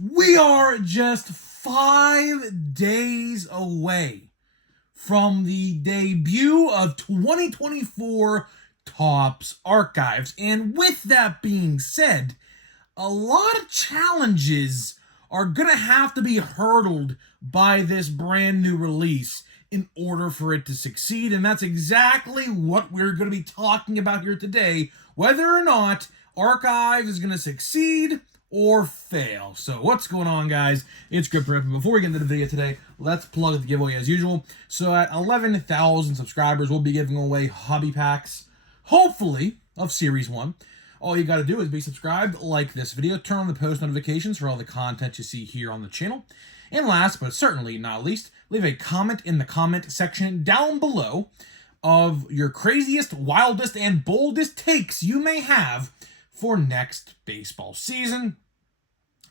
We are just 5 days away from the debut of 2024 Topps Archives. And with that being said, a lot of challenges are going to have to be hurdled by this brand new release in order for it to succeed. And that's exactly what we're going to be talking about here today, whether or not Archives is going to succeed or fail. So what's going on, guys? It's Grip Rip. Before we get into the video today, let's plug the giveaway as usual. So at 11,000 subscribers, we'll be giving away hobby packs, hopefully, of Series 1. All you got to do is be subscribed, like this video, turn on the post notifications for all the content you see here on the channel. And last, but certainly not least, leave a comment in the comment section down below of your craziest, wildest, and boldest takes you may have for next baseball season.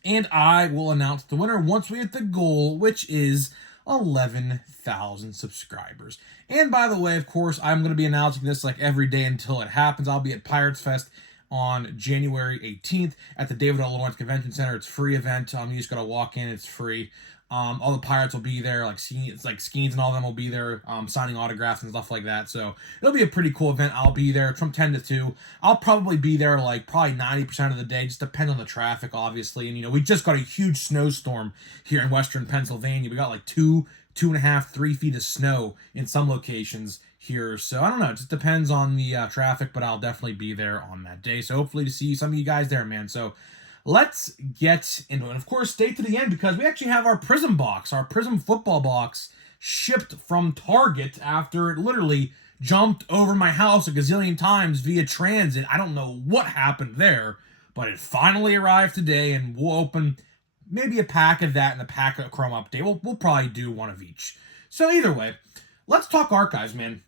And I will announce the winner once we hit the goal, which is 11,000 subscribers. And by the way, of course, I'm going to be announcing this like every day until it happens. I'll be at Pirates Fest on January 18th at the David L. Lawrence Convention Center. It's a free event. You just got to walk in. It's free. All the Pirates will be there, like Skeens and all of them will be there, signing autographs and stuff like that. So it'll be a pretty cool event. I'll be there from 10 to 2. I'll probably be there probably 90% of the day, just depend on the traffic, obviously. And, we just got a huge snowstorm here in western Pennsylvania. We got like 2.5, 3 feet of snow in some locations here. So I don't know. It just depends on the traffic, but I'll definitely be there on that day. So hopefully to see some of you guys there, man. So let's get into it. And of course, stay to the end because we actually have our Prism box, our Prism football box, shipped from Target after it literally jumped over my house a gazillion times via transit. I don't know what happened there, but it finally arrived today, and we'll open maybe a pack of that and a pack of Chrome Update. We'll probably do one of each. So either way, let's talk Archives, man.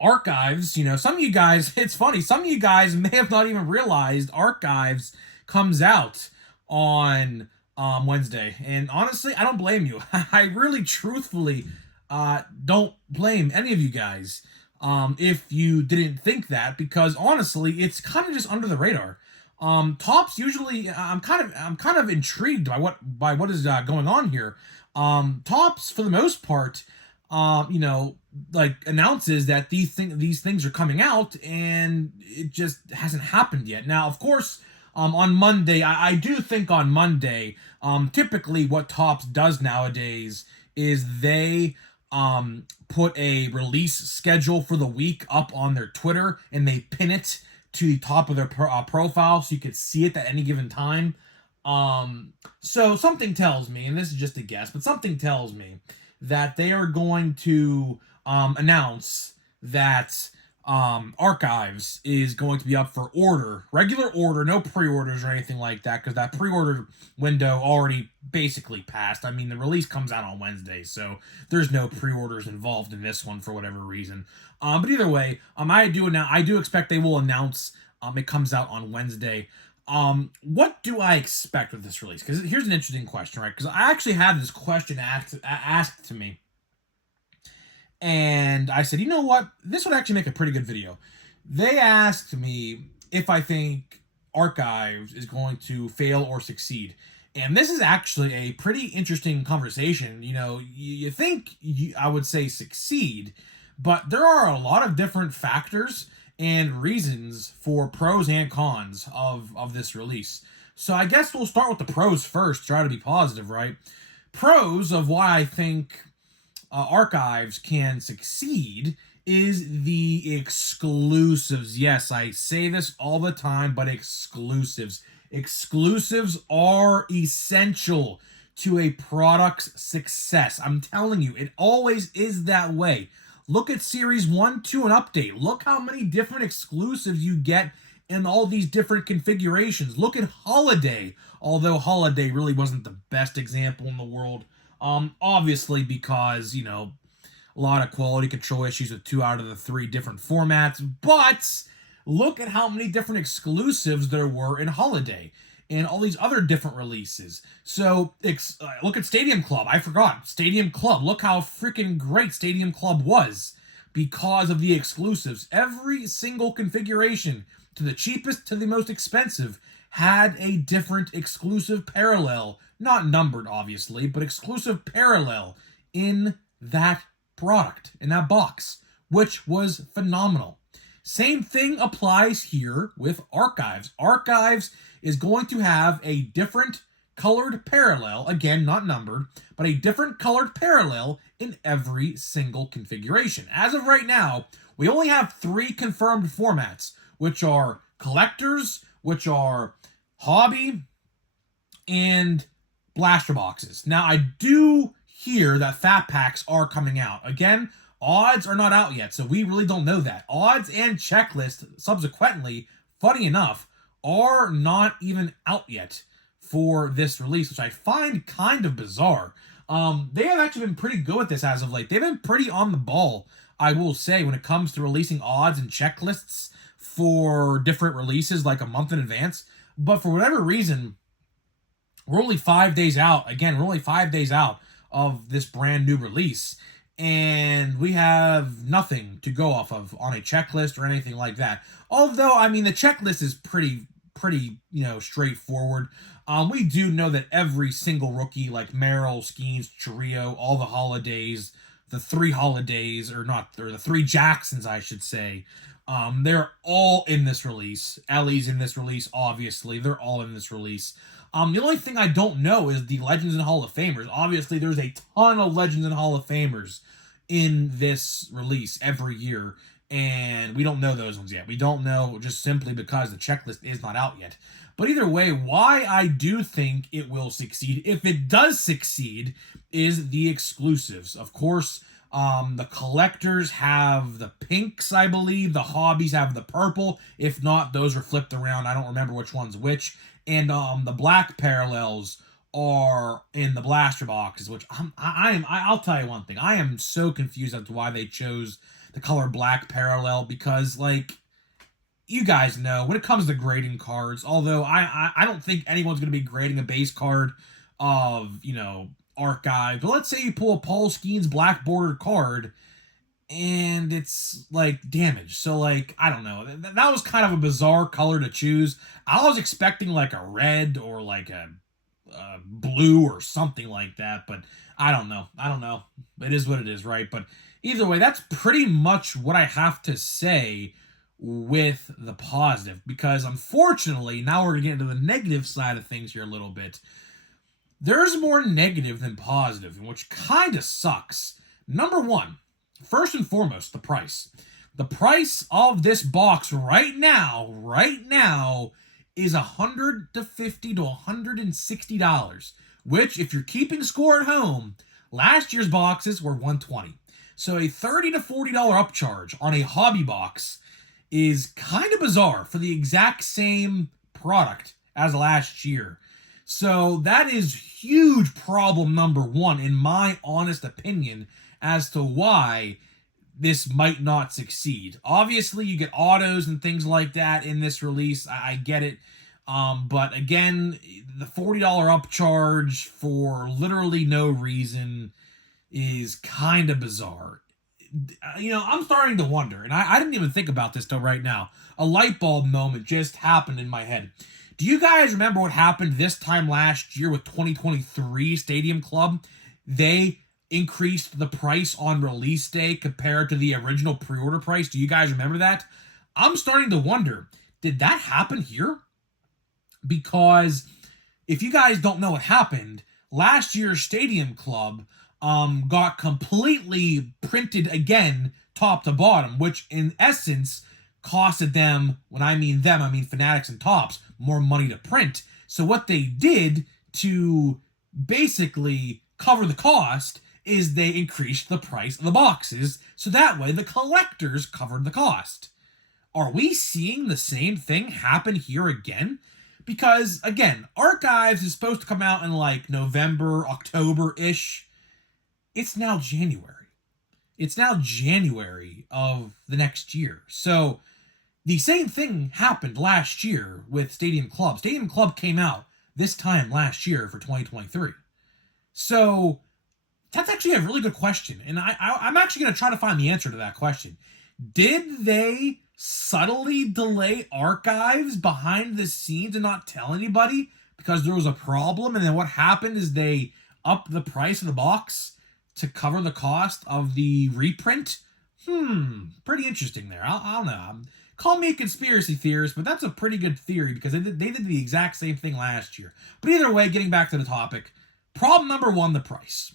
Archives, some of you guys, it's funny, some of you guys may have not even realized Archives comes out on Wednesday. And honestly, I don't blame you. I really truthfully don't blame any of you guys if you didn't think that, because honestly, it's kind of just under the radar. Topps usually, I'm kind of intrigued by what is going on here. Topps, for the most part, announces that these things are coming out, and it just hasn't happened yet. Now, of course, on Monday, I do think on Monday, typically what Topps does nowadays is they put a release schedule for the week up on their Twitter, and they pin it to the top of their profile so you can see it at any given time. So something tells me, and this is just a guess, but something tells me that they are going to announce that Archives is going to be up for order, regular order, no pre-orders or anything like that, because that pre-order window already basically passed. I mean, the release comes out on Wednesday, so there's no pre-orders involved in this one for whatever reason. But either way, I do expect they will announce it comes out on Wednesday. What do I expect with this release? Because here's an interesting question, right? Because I actually had this question asked to me, and I said, you know what? This would actually make a pretty good video. They asked me if I think Archives is going to fail or succeed. And this is actually a pretty interesting conversation. You think I would say succeed, but there are a lot of different factors and reasons for pros and cons of this release. So I guess we'll start with the pros first, try to be positive, right? Pros of why I think Archives can succeed is the exclusives. Yes, I say this all the time, but exclusives. Exclusives are essential to a product's success. I'm telling you, it always is that way. Look at Series 1, 2, and Update. Look how many different exclusives you get in all these different configurations. Look at Holiday, although Holiday really wasn't the best example in the world. Obviously because, a lot of quality control issues with 2 out of the 3 different formats. But look at how many different exclusives there were in Holiday and all these other different releases. So look at Stadium Club. I forgot. Stadium Club. Look how freaking great Stadium Club was because of the exclusives. Every single configuration, to the cheapest to the most expensive, had a different exclusive parallel, not numbered obviously, but exclusive parallel in that product, in that box, which was phenomenal. Same thing applies here with Archives. Archives is going to have a different colored parallel, again, not numbered, but a different colored parallel in every single configuration. As of right now, we only have 3 confirmed formats, which are collectors, which are hobby, and blaster boxes. Now, I do hear that fat packs are coming out. Again, odds are not out yet, so we really don't know that. Odds and checklist, subsequently, funny enough, are not even out yet for this release, which I find kind of bizarre. They have actually been pretty good with this as of late. They've been pretty on the ball, I will say, when it comes to releasing odds and checklists for different releases like a month in advance. But for whatever reason, we're only 5 days out. Again, we're only 5 days out of this brand new release, and we have nothing to go off of on a checklist or anything like that. Although, I mean, the checklist is pretty straightforward. We do know that every single rookie, like Merrill, Skeens, Chirrio, all the holidays, the 3 holidays, or the 3 Jacksons, I should say, they're all in this release. Ellie's in this release, obviously. They're all in this release. The only thing I don't know is the Legends and Hall of Famers. Obviously, there's a ton of Legends and Hall of Famers in this release every year, and we don't know those ones yet. We don't know just simply because the checklist is not out yet. But either way, why I do think it will succeed, if it does succeed, is the exclusives. Of course, the collectors have the pinks, I believe. The hobbies have the purple. If not, those are flipped around. I don't remember which one's which. And the black parallels are in the blaster boxes, which I'll tell you one thing. I am so confused as to why they chose the color black parallel, because, like, you guys know, when it comes to grading cards, although I don't think anyone's going to be grading a base card of, Archive, but let's say you pull a Paul Skeens black bordered card and it's like damaged. So, like, I don't know. That was kind of a bizarre color to choose. I was expecting like a red or like a blue or something like that, but I don't know. It is what it is, right? But either way, that's pretty much what I have to say with the positive, because unfortunately, now we're getting to the negative side of things here a little bit. There's more negative than positive, which kind of sucks. Number one, first and foremost, the price. The price of this box right now is $150 to $160, which, if you're keeping score at home, last year's boxes were $120. So a $30 to $40 upcharge on a hobby box is kind of bizarre for the exact same product as last year. So that is huge problem number one, in my honest opinion, as to why this might not succeed. Obviously, you get autos and things like that in this release. I get it. But again, the $40 upcharge for literally no reason is kind of bizarre. I'm starting to wonder, and I didn't even think about this till right now. A light bulb moment just happened in my head. Do you guys remember what happened this time last year with 2023 Stadium Club? They increased the price on release day compared to the original pre-order price. Do you guys remember that? I'm starting to wonder, did that happen here? Because if you guys don't know what happened, last year's Stadium Club got completely printed again, top to bottom, which in essence costed them, when I mean them, I mean Fanatics and Topps, more money to print. So what they did to basically cover the cost is they increased the price of the boxes, so that way the collectors covered the cost. Are we seeing the same thing happen here again? Because, again, Archives is supposed to come out in like November, October-ish. It's now January. It's now January of the next year. So the same thing happened last year with Stadium Club. Stadium Club came out this time last year for 2023. So that's actually a really good question. And I'm actually going to try to find the answer to that question. Did they subtly delay archives behind the scenes and not tell anybody because there was a problem, and then what happened is they upped the price of the box to cover the cost of the reprint. Pretty interesting there. I don't know. Call me a conspiracy theorist, but that's a pretty good theory because they did the exact same thing last year. But either way, getting back to the topic, problem number one, the price.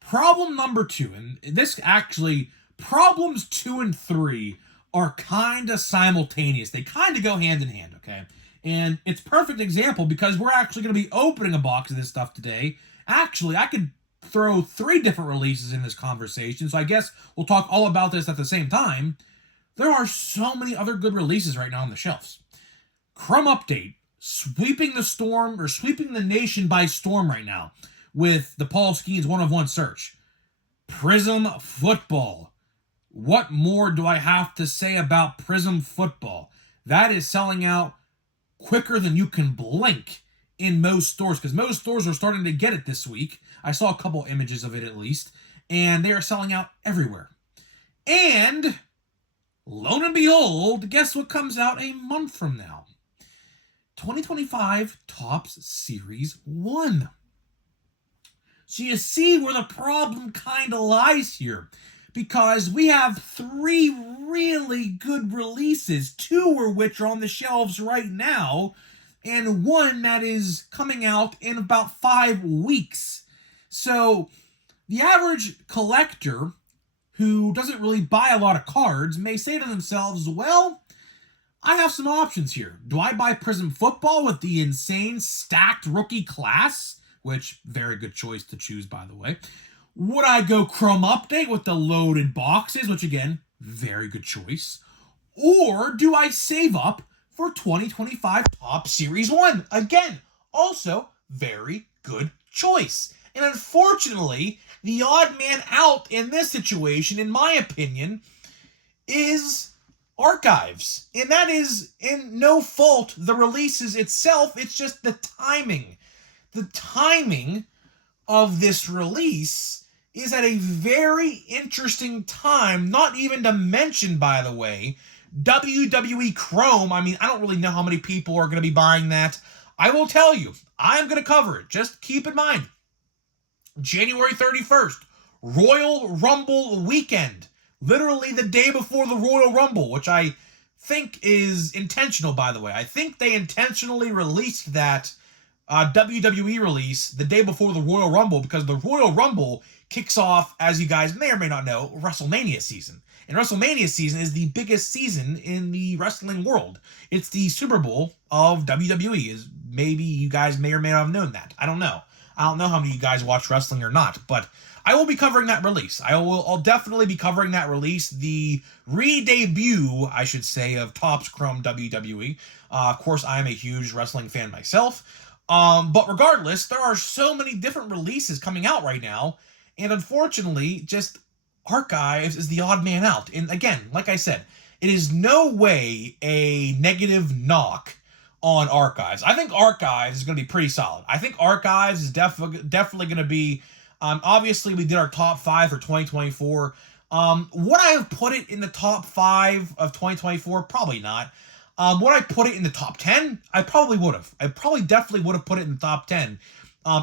Problem number two, and this actually, problems 2 and 3 are kind of simultaneous. They kind of go hand in hand, okay? And it's perfect example because we're actually going to be opening a box of this stuff today. Actually, I could throw 3 different releases in this conversation, so I guess we'll talk all about this at the same time. There are so many other good releases right now on the shelves. Crumb Update, sweeping the nation by storm right now with the Paul Skeens 1 of 1 search. Prism Football. What more do I have to say about Prism Football? That is selling out quicker than you can blink in most stores, because most stores are starting to get it this week. I saw a couple images of it at least, and they are selling out everywhere. And lo and behold, guess what comes out a month from now? 2025 Topps Series 1. So you see where the problem kind of lies here. Because we have 3 really good releases, 2 of which are on the shelves right now, and 1 that is coming out in about 5 weeks. So the average collector who doesn't really buy a lot of cards may say to themselves, well, I have some options here. Do I buy Prism Football with the insane stacked rookie class? Which, very good choice to choose, by the way. Would I go Chrome Update with the loaded boxes, which again, very good choice? Or do I save up for 2025 Topps Series 1? Again, also very good choice. And unfortunately, the odd man out in this situation, in my opinion, is Archives. And that is in no fault the releases itself, it's just the timing. The timing of this release is at a very interesting time, not even to mention, by the way, WWE Chrome. I mean, I don't really know how many people are going to be buying that. I will tell you, I'm going to cover it. Just keep in mind, January 31st, Royal Rumble weekend. Literally the day before the Royal Rumble, which I think is intentional, by the way. I think they intentionally released that WWE release the day before the Royal Rumble because the Royal Rumble kicks off, as you guys may or may not know, WrestleMania season. And WrestleMania season is the biggest season in the wrestling world. It's the Super Bowl of WWE. Is maybe you guys may or may not have known that. I don't know. I don't know how many of you guys watch wrestling or not, but I will be covering that release. I'll definitely be covering that release, the re-debut, I should say, of Topps Chrome WWE. Of course, I am a huge wrestling fan myself. But regardless, there are so many different releases coming out right now, and unfortunately, just Archives is the odd man out. And again, like I said, it is no way a negative knock on Archives. I think Archives is going to be pretty solid. I think Archives is definitely going to be, obviously we did our top 5 for 2024. Would I have put it in the top 5 of 2024? Probably not. Would I put it in the top 10? I probably would have. I probably definitely would have put it in the top 10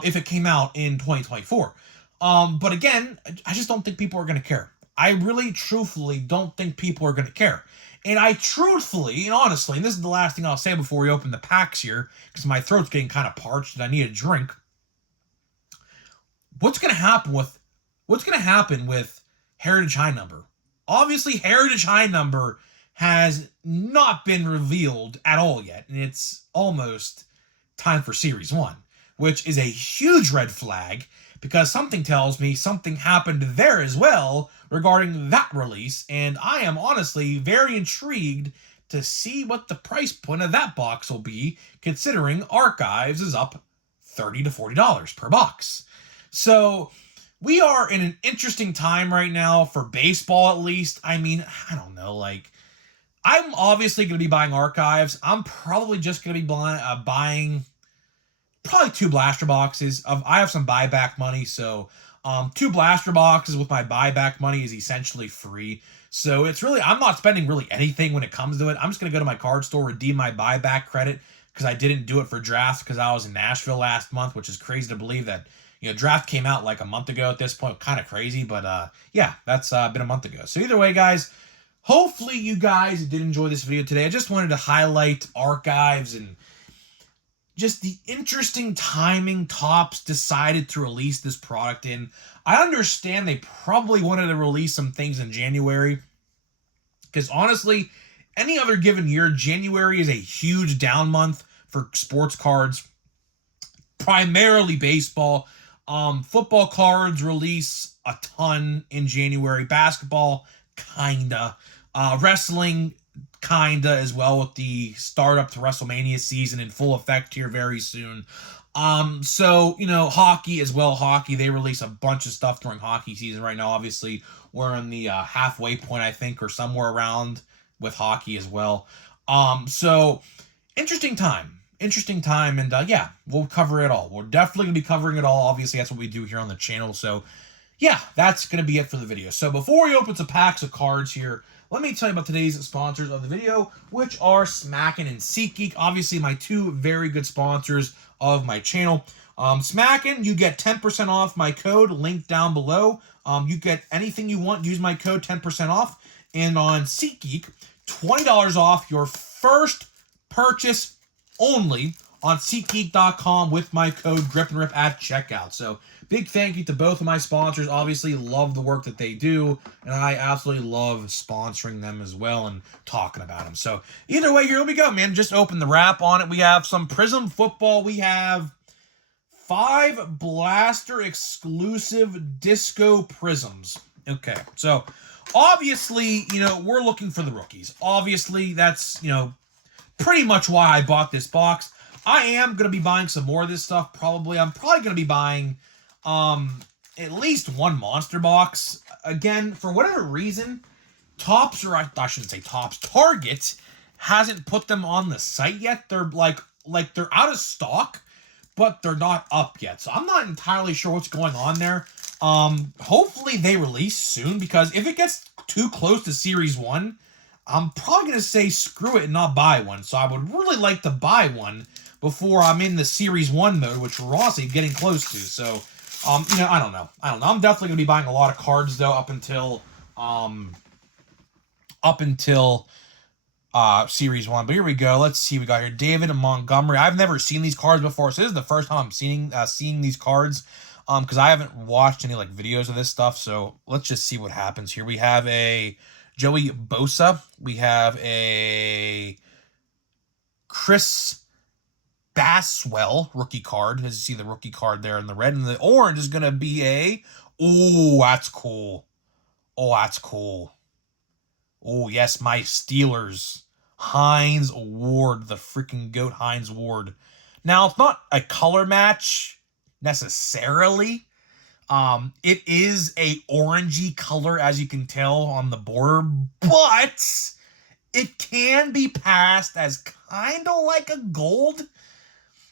if it came out in 2024. But again, I just don't think people are going to care. I really, truthfully don't think people are going to care. And I truthfully and honestly, and this is the last thing I'll say before we open the packs here, because my throat's getting kind of parched and I need a drink. What's going to happen with Heritage High Number? Obviously, Heritage High Number has not been revealed at all yet, and it's almost time for Series 1, which is a huge red flag, because something tells me something happened there as well regarding that release, and I am honestly very intrigued to see what the price point of that box will be, considering Archives is up $30 to $40 per box. So we are in an interesting time right now for baseball, at least. I mean, I don't know, like, I'm obviously going to be buying Archives. I'm probably just going to be buying probably 2 blaster boxes. I have some buyback money, so 2 blaster boxes with my buyback money is essentially free. So it's really, I'm not spending really anything when it comes to it. I'm just going to go to my card store, redeem my buyback credit, because I didn't do it for draft because I was in Nashville last month, which is crazy to believe that, draft came out like a month ago at this point. Kind of crazy, but yeah, that's been a month ago. So either way, guys, hopefully you guys did enjoy this video today. I just wanted to highlight archives and just the interesting timing Topps decided to release this product in. I understand they probably wanted to release some things in January, because honestly, any other given year, January is a huge down month for sports cards, primarily baseball. Football cards release a ton in January. Basketball, kinda. Wrestling, kinda as well, with the startup to WrestleMania season in full effect here very soon. So, hockey as well. Hockey, they release a bunch of stuff during hockey season right now. Obviously, we're in the halfway point, I think, or somewhere around with hockey as well. So interesting time. And yeah, we'll cover it all. We're definitely gonna be covering it all. Obviously, that's what we do here on the channel. So yeah, that's gonna be it for the video. So before we open some packs of cards here, let me tell you about today's sponsors of the video, which are Smackin' and SeatGeek. Obviously, my 2 very good sponsors of my channel. Smackin', you get 10% off my code, linked down below. You get anything you want, use my code, 10% off. And on SeatGeek, $20 off your first purchase only on SeatGeek.com with my code GripAndRip at checkout. So big thank you to both of my sponsors. Obviously, love the work that they do, and I absolutely love sponsoring them as well and talking about them. So either way, here we go, man. Just open the wrap on it. We have some Prism football. We have 5 Blaster exclusive Disco Prisms. Okay, so obviously, we're looking for the rookies. Obviously, that's, pretty much why I bought this box. I am going to be buying some more of this stuff, probably. I'm probably going to be buying at least 1 monster box. Again, for whatever reason, Topps, or I shouldn't say Topps, Target hasn't put them on the site yet. They're like they're out of stock, but they're not up yet. So I'm not entirely sure what's going on there. Hopefully they release soon, because if it gets too close to Series 1, I'm probably going to say screw it and not buy one. So I would really like to buy one before I'm in the Series 1 mode, which we're also getting close to. So, I don't know. I'm definitely going to be buying a lot of cards, though, up until Series 1. But here we go. Let's see. We got here David Montgomery. I've never seen these cards before, so this is the first time I'm seeing these cards, because I haven't watched any videos of this stuff. So let's just see what happens here. We have a Joey Bosa. We have a Chris Basswell rookie card. As you see the rookie card there in the red, and the orange is going to be a, oh, that's cool. Oh, yes, my Steelers. Hines Ward, the freaking GOAT Hines Ward. Now, it's not a color match necessarily. It is a orangey color, as you can tell on the border, but it can be passed as kind of like a gold.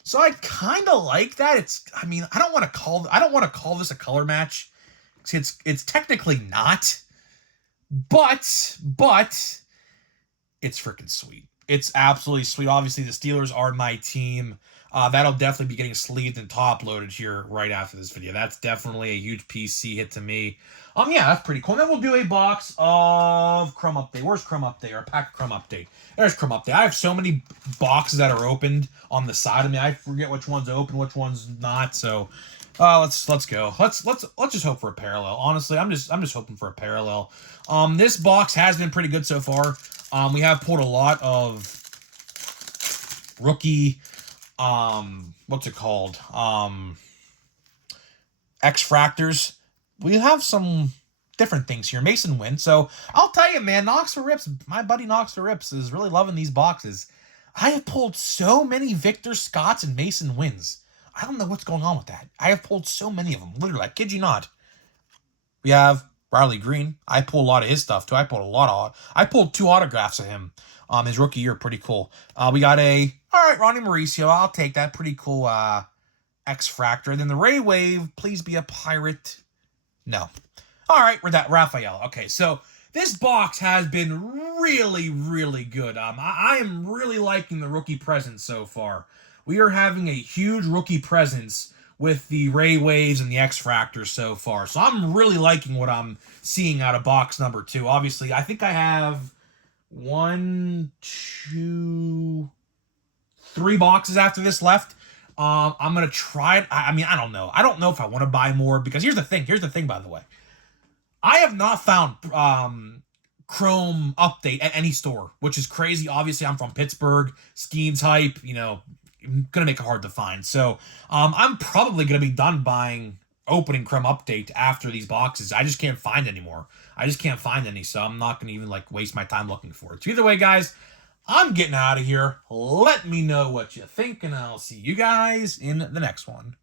So I kind of like that. I don't want to call this a color match. It's technically not, but it's freaking sweet. It's absolutely sweet. Obviously, the Steelers are my team. That'll definitely be getting sleeved and top loaded here right after this video. That's definitely a huge PC hit to me. Yeah, that's pretty cool. And then we'll do a box of Crumb Update. Where's Crumb Update? Or a pack of Crumb Update. There's Crumb Update. I have so many boxes that are opened on the side of me. I forget which one's open, which one's not. So let's go. Let's just hope for a parallel. Honestly, I'm just hoping for a parallel. This box has been pretty good so far. We have pulled a lot of rookie, what's it called? X-Fractors. We have some different things here. Mason Wynn. So I'll tell you, man, Knox for Rips, my buddy Knox for Rips is really loving these boxes. I have pulled so many Victor Scotts and Mason Wins. I don't know what's going on with that. I have pulled so many of them. Literally, I kid you not. We have Riley Green. I pull a lot of his stuff, too. I pulled 2 autographs of him. His rookie year, pretty cool. We got all right, Ronnie Mauricio. I'll take that. Pretty cool X-Fractor. And then the Ray Wave, please be a pirate. No. All right, we're that Raphael. Okay, so this box has been really, really good. I am really liking the rookie presence so far. We are having a huge rookie presence with the Ray Waves and the X Fractors so far. So I'm really liking what I'm seeing out of box number 2. Obviously, I think I have 1, 2, 3 boxes after this left. I'm gonna try it. I mean, I don't know. I don't know if I want to buy more because here's the thing. Here's the thing, by the way. I have not found Chrome Update at any store, which is crazy. Obviously, I'm from Pittsburgh. Skeens hype, gonna make it hard to find. So I'm probably gonna be done buying opening Chrome Update after these boxes. I just can't find anymore. I just can't find any, so I'm not gonna even waste my time looking for it. So either way, guys, I'm getting out of here. Let me know what you think, and I'll see you guys in the next one.